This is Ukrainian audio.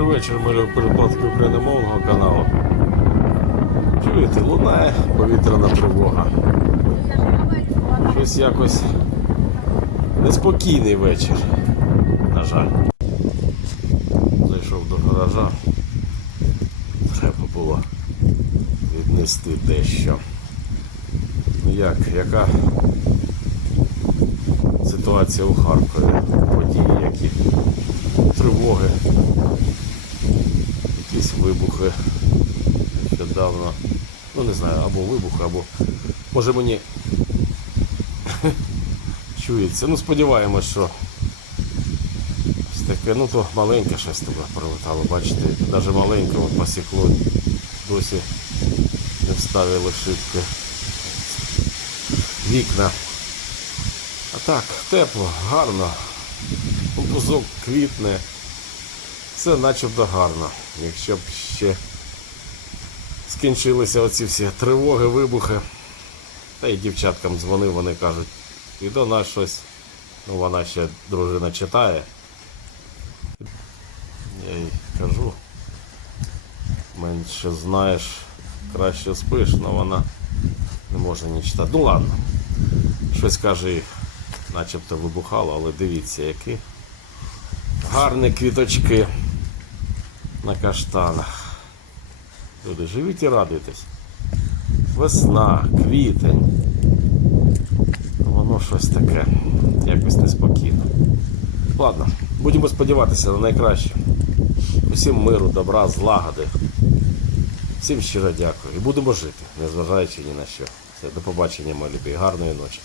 Добрий вечір, мої перекладки україномовного каналу. Чуєте, лунає повітряна тривога. Щось якось неспокійний вечір. На жаль. Зайшов до гаража. Треба було віднести дещо. Ну як, яка ситуація у Харкові? Події які? Тривоги, якісь вибухи нещодавно. Ну не знаю, або вибухи, або може мені чується. Ну сподіваємось, що таке, ну то маленьке щось тебе прилетало, бачите, навіть маленьке от посікло, досі не вставили шибки вікна. А так, тепло, гарно. Бузок квітне. Все начебто гарно. Якщо б ще скінчилися оці всі тривоги, вибухи. Та й дівчаткам дзвонив, вони кажуть, і до нас щось. Ну вона ще дружина читає. Я їй кажу. Менше знаєш, краще спиш, але вона не може не читати. Ну ладно. Щось каже, начебто вибухало, але дивіться, які гарні квіточки на каштанах. Люди, живіть і радуйтесь. Весна, квітень. Воно щось таке, якось неспокійно. Ладно, будемо сподіватися на найкраще. Усім миру, добра, злагоди. Всім щиро дякую. І будемо жити, незважаючи ні на що. Все, до побачення, мої любі. Гарної ночі.